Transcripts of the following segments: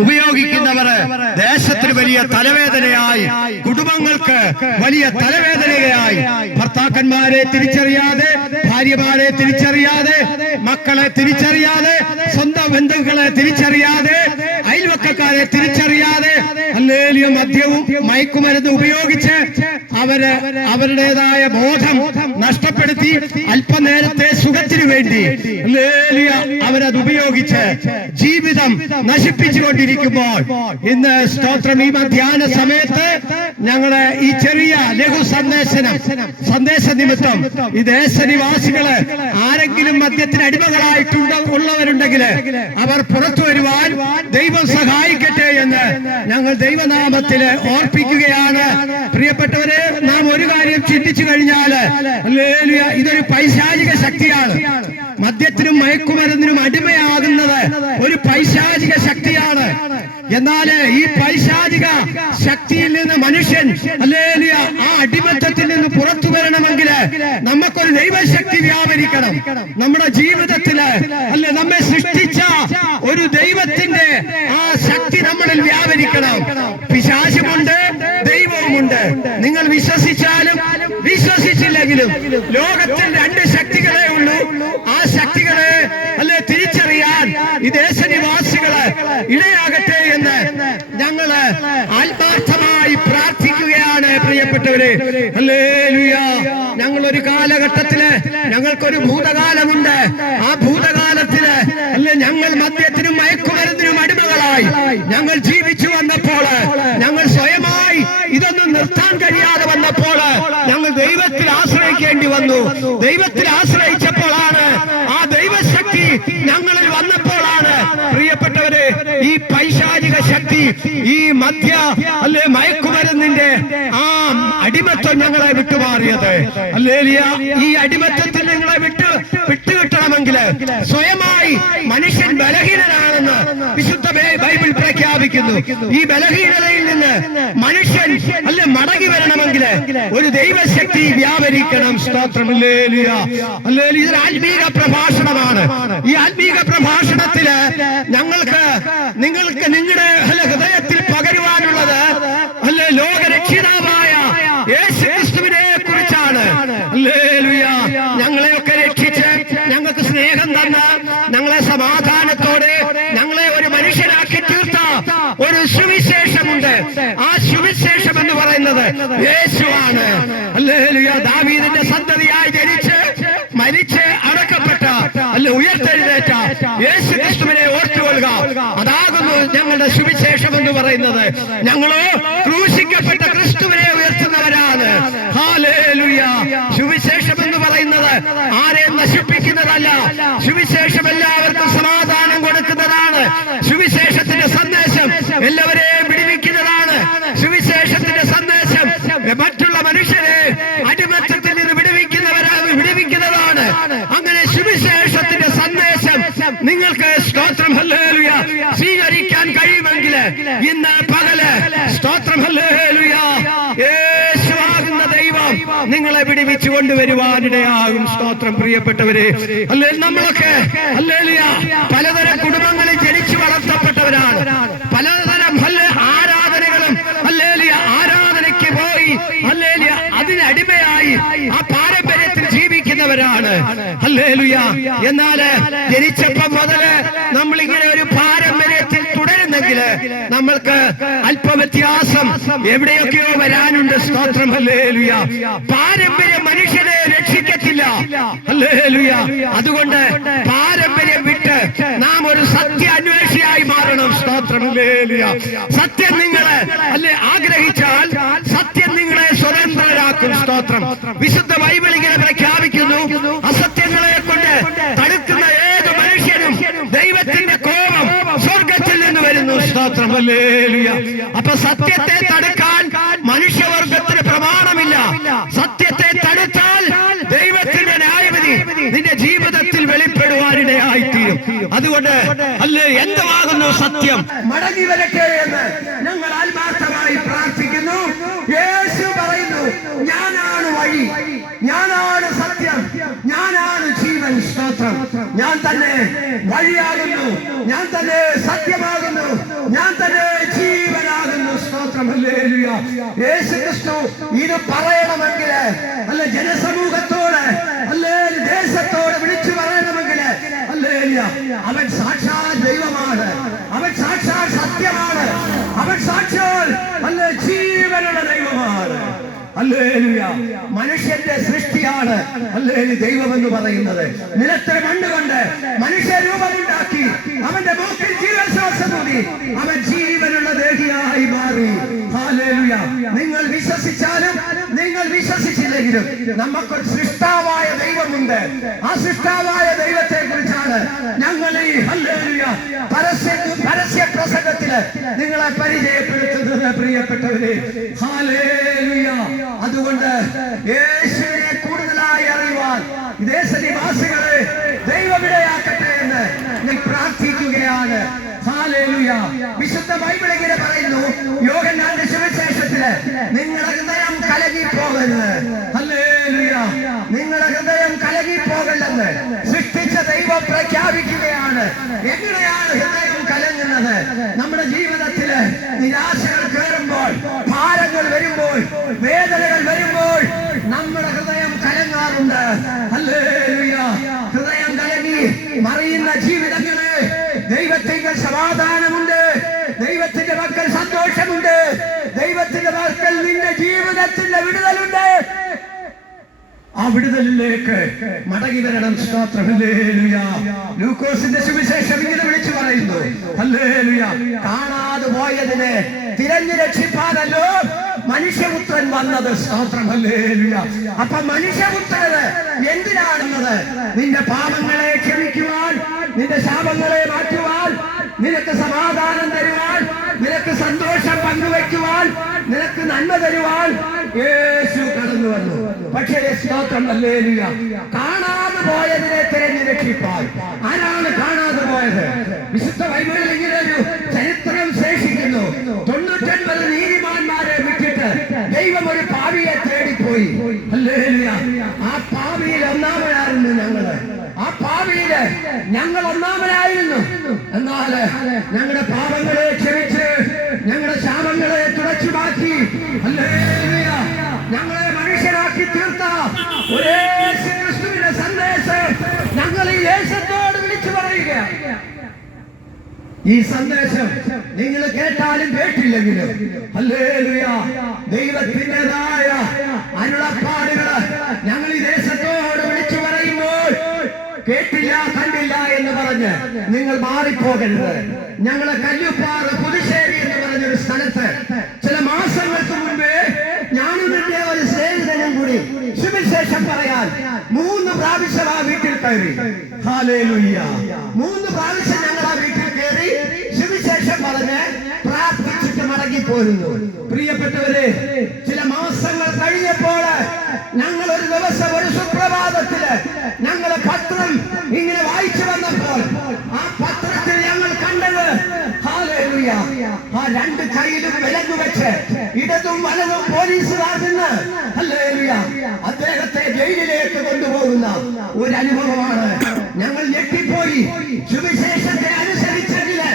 ഉപയോഗിക്കുന്നവര് ദേശത്തിന് വലിയ തലവേദനയായി, കുടുംബങ്ങൾക്ക് വലിയ തലവേദനയായി. ഭർത്താക്കന്മാരെ തിരിച്ചറിയാതെ, ഭാര്യമാരെ തിരിച്ചറിയാതെ, മക്കളെ തിരിച്ചറിയാതെ, സ്വന്തം ബന്ധുക്കളെ തിരിച്ചറിയാതെ, അയൽവക്കക്കാരെ തിരിച്ചറിയാതെ ഹല്ലേലൂയ മദ്യവും മയക്കുമരുന്ന് ഉപയോഗിച്ച് അവരുടേതായ ബോധം നഷ്ടപ്പെടുത്തി അല്പനേരത്തെ സുഖത്തിനു വേണ്ടി ഹല്ലേലൂയ അവരത് ഉപയോഗിച്ച് ജീവിതം നശിപ്പിച്ചുകൊണ്ടിരിക്കുമ്പോൾ ഇന്ന് സ്തോത്രം ഈ മധ്യാഹ്ന സമയത്ത് ഞങ്ങള് ഈ ചെറിയ ലഘു സന്ദേശ നിമിത്തം ഈ ദേശനിവാസികള് ആരെങ്കിലും മദ്യത്തിന് ഉള്ളവരുണ്ടെങ്കിൽ അവർ പുറത്തു വരുവാൻ ദൈവം സഹായിക്കട്ടെ എന്ന് ഞങ്ങൾ ദൈവനാമത്തിൽ ഓർപ്പിക്കുകയാണ്. പ്രിയപ്പെട്ടവരെ, നാം ഒരു കാര്യം ചിന്തിച്ചു കഴിഞ്ഞാൽ ഹല്ലേലൂയ ഇതൊരു പൈശാചിക ശക്തിയാണ്. മദ്യത്തിനും മയക്കുമരുന്നിനും അടിമയാകുന്നത് ഒരു പൈശാചിക ശക്തിയാണ്. എന്നാൽ ഈ പൈശാചിക ശക്തിയിൽ നിന്ന് മനുഷ്യൻ ഹല്ലേലൂയ ആ അടിമത്തത്തിൽ നിന്ന് പുറത്തു വരണമെങ്കിൽ നമുക്കൊരു ദൈവശക്തി വ്യാപരിക്കണം. നമ്മുടെ ജീവിതത്തില് അല്ലെ നമ്മെ സൃഷ്ടിച്ച ഒരു ദൈവത്തിന്റെ ആ ശക്തി നമ്മളിൽ വ്യാപരിക്കണം. പിശാചുമുണ്ട്, ദൈവവുമുണ്ട്. നിങ്ങൾ വിശ്വസിച്ചാലും വിശ്വസിച്ചില്ലെങ്കിലും ലോകത്തിൽ രണ്ട് ശക്തികളെ ഉള്ളൂ. ആ ശക്തികളെ അല്ലെ തിരിച്ചറിയാൻ ഈ ദേശനിവാസികള് ഇടയാകട്ടെ എന്ന് ഞങ്ങള് ആത്മാർത്ഥമായി പ്രാർത്ഥിക്കുകയാണ്. പ്രിയപ്പെട്ടവരെ, ഹല്ലേലൂയ. ഞങ്ങൾ ഒരു കാലഘട്ടത്തില് ഞങ്ങൾക്കൊരു ഭൂതകാലമുണ്ട്. ആ ഭൂതകാലത്തില് അല്ലെ ഞങ്ങൾ മദ്യത്തിനും മയക്കുമരുന്നിനും അടിമകളായി ഞങ്ങൾ ജീവിച്ചു വന്നപ്പോൾ, ഞങ്ങൾ സ്വയമായി ഇതൊന്നും നിർത്താൻ കഴിയാതെ വന്നപ്പോൾ ഞങ്ങൾ ദൈവത്തിൽ ആശ്രയിക്കേണ്ടി വന്നു. ദൈവത്തിൽ ആശ്രയിച്ചപ്പോഴാണ്, ആ ദൈവശക്തി ഞങ്ങളിൽ വന്നപ്പോഴാണ് പ്രിയപ്പെട്ടവരെ ഈ പൈശാചിക ശക്തി, ഈ മദ്യ അല്ലെ മയക്കുമരുന്നിന്റെ ആ അടിമത്വം ഞങ്ങളെ വിട്ടുമാറിയത്. ഹല്ലേലൂയ. ഈ അടിമത്തത്തിൽ നിങ്ങളെ വിട്ടുകിട്ടണമെങ്കിൽ സ്വയമായി മനുഷ്യൻ ബലഹീനനാണെന്ന് വിശുദ്ധ ബൈബിൾ പ്രഖ്യാപിക്കുന്നു. ഈ ബലഹീനതയിൽ നിന്ന് മനുഷ്യൻ അല്ലെ മടങ്ങി വരണമെങ്കിൽ ഒരു ദൈവശക്തി വ്യാപരിക്കണം. സ്തോത്രം. ഹല്ലേലൂയ. ഹല്ലേലൂയ. ഇതൊരു ആത്മീക പ്രഭാഷണമാണ്. ഈ ആത്മീക പ്രഭാഷണത്തില് നിങ്ങൾക്ക് നിങ്ങളുടെ ഹൃദയത്തിൽ പകരുവാനുള്ളത് അല്ലെ ലോകരക്ഷിതാവായ യേശു ക്രിസ്തുവിനെ കുറിച്ചാണ്. ഹല്ലേലൂയ. ഞങ്ങളെയൊക്കെ രക്ഷിച്ച് ഞങ്ങൾക്ക് സ്നേഹം തന്ന് ഞങ്ങളെ സമാധാനത്തോടെ ഞങ്ങളെ ഒരു മനുഷ്യനാക്കി തീർത്ത ഒരു സുവിശേഷമുണ്ട്. ആ സുവിശേഷം എന്ന് പറയുന്നത് യേശുവാണ്. ഹല്ലേലൂയ. ദാവീദിന്റെ സന്തതിയായി ജനിച്ച് മരിച്ച് അടക്കപ്പെട്ട അല്ലെ ഉയർത്തെഴുന്നേറ്റ യേശു ക്രിസ്തുവിനെ ഓർത്തുകൊള്ളുക. അതാകുന്നു ഞങ്ങളുടെ സുവിശേഷം എന്ന് പറയുന്നത്. ഞങ്ങളോ ക്രൂശിക്കപ്പെട്ട ക്രിസ്തുവിനെ ഉയർത്തുന്നവരാണ്. ഹല്ലേലൂയ. സുവിശേഷം എന്ന് പറയുന്നത് ആരെയും നശിപ്പിക്കുന്നതല്ല. സുവിശേഷം എല്ലാവർക്കും സമാധാനം കൊടുക്കുന്നതാണ്. സുവിശേഷത്തിന്റെ സന്ദേശം എല്ലാവരെയും വിടുവിക്കുന്നതാണ്. സുവിശേഷത്തിന്റെ സന്ദേശം മറ്റുള്ള മനുഷ്യരെ അടിമത്തത്തിൽ നിന്ന് വിടുവിക്കുന്നതാണ്. അങ്ങനെ സുവിശേഷത്തിന്റെ സന്ദേശം നിങ്ങൾക്ക് സ്തോത്രം ഹല്ലേലൂയ സ്വീകരിക്കാൻ കഴിയുമെങ്കിൽ ഇന്ന് പകല് സ്തോത്രം ഹല്ലേലൂയ യേശുവാകുന്ന ദൈവം നിങ്ങളെ വിടുവിച്ചു കൊണ്ടുവരുവാനിടയാകും. സ്തോത്രം. പ്രിയപ്പെട്ടവരെ, അല്ലേ നമ്മളൊക്കെ ഹല്ലേലൂയ പലതരം കുടുംബങ്ങളിൽ ജനിച്ചു വളർത്തപ്പെട്ടവരാണ്. പലതരം ആരാധനകളും ഹല്ലേലൂയ ആരാധനയ്ക്ക് പോയി ഹല്ലേലൂയ അതിനടിമയായി ആ പാരമ്പര്യത്തിൽ ജീവിക്കുന്നവരാണ്. ഹല്ലേലൂയ. എന്നാല് ജനിച്ചപ്പം മുതല് നമ്മളിങ്ങനെ ഒരു പാരമ്പര്യത്തിൽ തുടരുന്നെങ്കിൽ നമ്മൾക്ക് അല്പവ്യത്യാസം എവിടെയൊക്കെയോ വരാനുണ്ട്. സ്തോത്രം. ഹല്ലേലൂയ. പാരമ്പര്യം മനുഷ്യനെ രക്ഷിക്കത്തില്ല. ഹല്ലേലൂയ. അതുകൊണ്ട് പാരമ്പര്യം വിട്ട് നാം ഒരു സത്യ അന്വേഷിയായി മാറണം. സ്തോത്രം. ഹല്ലേലൂയ. സത്യം നിങ്ങളെ അല്ലെ ആഗ്രഹിച്ചാൽ സത്യം നിങ്ങളെ സ്വതന്ത്രരാക്കും. സ്തോത്രം. വിശുദ്ധ ബൈബിൾ ഇങ്ങനെ പ്രഖ്യാപിക്കുന്നു, അസത്യങ്ങളെ കൊണ്ട് തടുക്കുന്ന ഏത് മനുഷ്യനും ദൈവത്തിന്റെ കോപം സ്വർഗത്തിൽ നിന്ന് വരുന്നു. സ്തോത്രം. ഹല്ലേലൂയ. അപ്പൊ സത്യത്തെ തടുക്കാൻ മനുഷ്യവർഗത്തിന് പ്രമാണമില്ല. സത്യത്തെ തടുത്താൽ ദൈവത്തിന്റെ ന്യായവിധി നിന്റെ ജീവിതത്തിൽ വെളിപ്പെടുവാനിടയായിത്തീരും. അതുകൊണ്ട് അല്ലേ എന്തുവാകുന്നു സത്യം മടങ്ങി വരട്ടെ എന്ന് ഞങ്ങൾ ആത്മാർത്ഥമായി പ്രാർത്ഥിക്കുന്നു. യേശു പറയുന്നു, ഞാനാണ് വഴി, ഞാനാണ് സത്യം, ഞാനാണ് ജീവൻ. സ്തോത്രം. ഞാൻ തന്നെ വഴിയാകുന്നു, ഞാൻ തന്നെ സത്യമാകുന്നു, ഞാൻ സ്തോത്രം. ഹല്ലേലൂയ. യേശുക്രിസ്തു ഇത് പറയണമെങ്കിൽ അല്ല ജനസമൂഹത്തോട് അല്ലേ ദേശത്തോട് വിളിച്ചു പറയണമെങ്കിൽ ഹല്ലേലൂയ അവൻ സാക്ഷാൽ ദൈവമാണ്, അവൻ സാക്ഷാൽ സത്യമാണ്, അവൻ സാക്ഷാൽ അല്ലേ ജീവനുള്ള ദൈവമാണ്. ഹല്ലേലൂയ. മനുഷ്യന്റെ സൃഷ്ടിയാണ് ഹല്ലേലൂയ ദൈവം എന്ന് പറയുന്നത്. നിലത്തെ മണ്ണുകൊണ്ട് മനുഷ്യ രൂപമുണ്ടാക്കി അവന്റെ മൂക്കിൽ ജീവശ്വാസം കൂടി അവൻ ജീവനുള്ള ദേഹിയായി മാറി. ഹല്ലേലൂയ. നിങ്ങൾ വിശ്വസിച്ചാലും നിങ്ങൾ വിശ്വസിച്ചില്ലെങ്കിലും നമുക്കൊരു സൃഷ്ടാവായ ദൈവമുണ്ട്. ആ സൃഷ്ടാവായ ദൈവത്തെ കുറിച്ചാണ് ഞങ്ങൾ ഈ ഹല്ലേലൂയ പരസ്യ പ്രസംഗത്തില് നിങ്ങളെ പരിചയപ്പെടുത്തുന്നത് പ്രിയപ്പെട്ടവരെ. ഹല്ലേലൂയ. അതുകൊണ്ട് യേശുവിനെ കൂടുതലായി അറിയുവാൻ ദേശനിവാസികളെ ദൈവമിടയാക്കട്ടെ എന്ന് ഞാൻ പ്രാർത്ഥിക്കുകയാണ്. ഹല്ലേലൂയ. വിശുദ്ധ ബൈബിൾ ഇങ്ങനെ പറയുന്നു, യോഹന്നാന്റെ സുവിശേഷത്തില് നിങ്ങളുടെ ഹൃദയം കലങ്ങി പോകരുത്. ഹല്ലേലൂയ. നിങ്ങളുടെ ഹൃദയം കലങ്ങി പോകല്ലെന്ന് സൃഷ്ടിച്ച ദൈവം പ്രഖ്യാപിക്കുകയാണ്. എങ്ങനെയാണ് ഹൃദയം കലങ്ങുന്നത്? നമ്മുടെ ജീവിതത്തില് നിരാശകൾ കയറുമ്പോൾ, ഭാരങ്ങൾ വരുമ്പോൾ, വേദനകൾ വരുമ്പോൾ നമ്മുടെ ഹൃദയം കലങ്ങാറുണ്ട്. ഹല്ലേലൂയ. ഹൃദയം കലങ്ങി മറിയുന്ന ജീവിതങ്ങള് ദൈവത്തിന്റെ സമാധാനമുണ്ട്, ദൈവത്തിന്റെ മക്കൾ സന്തോഷമുണ്ട്, ദൈവത്തിന്റെ മക്കൾ നിന്റെ ജീവിതത്തിന്റെ വിടുതലുണ്ട്. ആ വിടുതലിലേക്ക് മടങ്ങി വരണം. സ്തോത്രം. ഹല്ലേലൂയ. ലൂക്കോസിന്റെ സുവിശേഷം ഇങ്ങനെ വിളിച്ചു പറയുന്നു, ഹല്ലേലൂയ, കാണാതെ പോയതിനെ തിരഞ്ഞു രക്ഷിപ്പാനല്ലോ മനുഷ്യപുത്രൻ വന്നത്. സ്തോത്രം. ഹല്ലേലൂയ. അപ്പൊ മനുഷ്യപുത്രന് എന്തിനാണെന്നത്? നിന്റെ പാപങ്ങളെ ക്ഷമിക്കുവാൻ, നിന്റെ ശാപങ്ങളെ മാറ്റുവാൻ, നിനക്ക് സമാധാനം തരുവാൻ, നിനക്ക് സന്തോഷം പങ്കുവയ്ക്കുവാൻ, നിനക്ക് നന്മ തരുവാൻ യേശു കടന്നു വന്നു. പക്ഷേ സ്തോത്രം. ഹല്ലേലൂയ. കാണാതെ പോയതിനെ തിരഞ്ഞു രക്ഷിപ്പാൻ. ആരാണ് കാണാതെ പോയത്? വിശുദ്ധ ബൈബിളിൽ ഇങ്ങനെ ഒരു ചരിത്രം ശേഷിക്കുന്നു. 99 നീതിമാന്മാരെ വിട്ടിട്ട് ദൈവം ഒരു പാപിയെ തേടിപ്പോയി. ഹല്ലേലൂയ. ആ പാപിയിൽ ഒന്നാമനായിരുന്നു ഞങ്ങള്. ആ പാപിയില് ഞങ്ങൾ ഒന്നാമനായിരുന്നു. എന്നാൽ ഞങ്ങളുടെ പാപങ്ങളെ ക്ഷമിച്ച് ഞങ്ങളുടെ ശാപങ്ങളെ തുടച്ചു മാറ്റി ഹല്ലേലൂയ ഞങ്ങളെ മനുഷ്യരാക്കി തീർത്ത ഒരേ യേശുക്രിസ്തുവിന്റെ സന്ദേശം ഞങ്ങൾ ഈ ദേശത്തോട് വിളിച്ചു പറയുക. ഈ സന്ദേശം നിങ്ങൾ കേട്ടാലും കേട്ടില്ലെങ്കിലും ഹല്ലേലൂയ ദൈവത്തിൻ്റെതായ അരുളപ്പാടുകള് ഞങ്ങൾ ഈ ദേശത്തോട് വിളിച്ചു പറയുമ്പോൾ കേട്ടില്ല കണ്ടില്ല എന്ന് പറഞ്ഞ് നിങ്ങൾ മാറിപ്പോകരുത്. ഞങ്ങളെ കല്ലുപ്പാറ പുതുശ്ശേരി എന്ന് പറഞ്ഞൊരു സ്ഥലത്ത് ചില മാസങ്ങൾക്ക് മുൻപേ ഞാനും എന്റെ ഒരു സ്നേഹിതനും കൂടി സുവിശേഷം പറയാൻ 3 പ്രാവശ്യം ആ വീട്ടിൽ കയറി. ഹല്ലേലൂയ. 3 പ്രാവശ്യം ഞങ്ങൾ ആ വീട്ടിൽ കയറി സുവിശേഷം പറഞ്ഞ് പ്രാർത്ഥിച്ചിട്ട് മടങ്ങിപ്പോരുന്നു. പ്രിയപ്പെട്ടവരെ, ചില മാസങ്ങൾ കഴിഞ്ഞപ്പോൾ ഞങ്ങൾ ഒരു ദിവസം ഒരു സുപ്രഭാതത്തില് ഞങ്ങളെ പത്രം ഇങ്ങനെ വായിച്ചു വന്നപ്പോൾ ആ പത്രത്തിൽ ഞങ്ങൾ കണ്ടത് ഹല്ലേലൂയ ആ 2 കൈയിലും വിലങ്ങ് വെച്ച് ഇടതും വലതും പോലീസുകാർ നിന്ന് ഹല്ലേലൂയ അദ്ദേഹത്തെ ജയിലിലേക്ക് കൊണ്ടുപോകുന്ന ഒരു അനുഭവമാണ്. ഞങ്ങൾ ഞെട്ടിപ്പോയി. സുവിശേഷത്തെ അനുസരിച്ചെങ്കില്,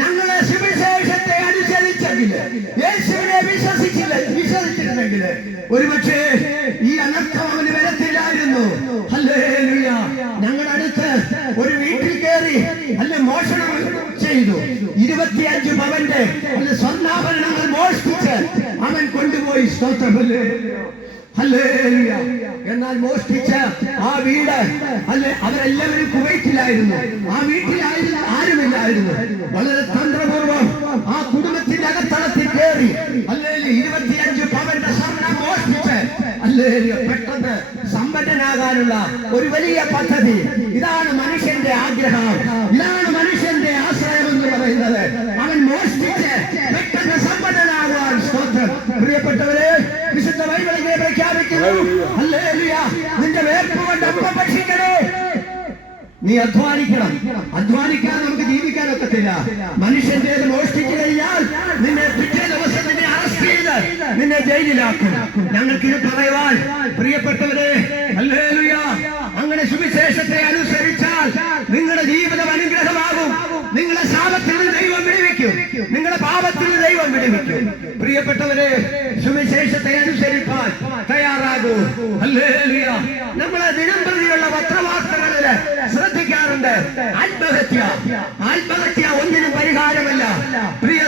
ഞങ്ങളെ സുവിശേഷത്തെ അനുസരിച്ചെങ്കില്, യേശുവിനെ വിശ്വസിച്ചിരുന്നെങ്കില് ഒരുപക്ഷേ ഈ അനർത്ഥം അവന് വരത്തില്ലായിരുന്നു. ഹല്ലേലൂയ. ഞങ്ങളുടെ അടുത്ത് ഒരു വീട്ടിൽ കയറി മോഷണം ചെയ്തു. 25 പവന്റെ സ്വർണ്ണാഭരണങ്ങൾ മോഷ്ടിച്ച് അവൻ കൊണ്ടുപോയി. സ്തോത്രം. ഹല്ലേലൂയ. എന്നാൽ മോഷ്ടിച്ച ആ വീട് അവരെല്ലാവരും കുവൈറ്റിലായിരുന്നു. ആ വീട്ടിലായിരുന്നു ആരുമില്ലായിരുന്നു. വളരെ തന്ത്രപൂർവം ആ കുടുംബത്തിന്റെ അകത്തളത്തിൽ കയറി 25 പവന്റെ സ്വർണ്ണം മോഷ്ടിച്ച് പെട്ടെന്ന് സമ്പന്നനാകാനുള്ള ഒരു വലിയ പദ്ധതി. ഇതാണ് മനുഷ്യന്റെ ആഗ്രഹം, ഇതാണ് മനുഷ്യന്റെ ആശ്രയം എന്ന് പറയുന്നത്. അവൻ മോഷ്ടിച്ച് പെട്ടെന്ന് സമ്പന്നനാകുവാൻ. സ്തോത്രം. പ്രിയപ്പെട്ടവരെ, വിശുദ്ധ ബൈബിൾ ഇങ്ങനെ പ്രഖ്യാപിക്കുന്നു, ഹല്ലേലൂയ, നിന്റെ വേർപ്പ് കൊണ്ട് അപ്പം ഭക്ഷിക്കണേ. നീ അധ്വാനിക്കണം. അധ്വാനിക്കാതെ നമുക്ക് ജീവിക്കാനൊക്കത്തില്ല. മനുഷ്യന്റെ മോഷ്ടിച്ചു കഴിഞ്ഞാൽ നിന്നെ പിറ്റേ ദിവസം നിന്നെ അറസ്റ്റ് ചെയ്ത് നിന്നെ ജയിലിലാക്കും. ഞങ്ങൾക്കിത് പറയുവാൻ പ്രിയപ്പെട്ടവരെ, ഹല്ലേലൂയ, അങ്ങനെ സുവിശേഷത്തെ അനുസരിച്ചാൽ നിങ്ങളുടെ ജീവിതം അനുഗ്രഹമാകും. നിങ്ങളെ ശാപത്തിൽ നിന്ന് ദൈവം വിടുവിക്കും, നിങ്ങളുടെ പാപത്തിൽ നിന്ന് ദൈവം ദൈവം വിടുവിക്കും. പ്രിയപ്പെട്ടവരെ, സുവിശേഷത്തെ അനുസരിപ്പാൻ തയ്യാറാകൂ. ഹല്ലേലൂയ. നമ്മളെ ദിനംപ്രതിയുള്ള പത്രവാർത്തകളില് ശ്രദ്ധിക്കാറുണ്ട്. ആത്മഹത്യ ഒന്നിനും പരിഹാരമല്ല. പ്രിയ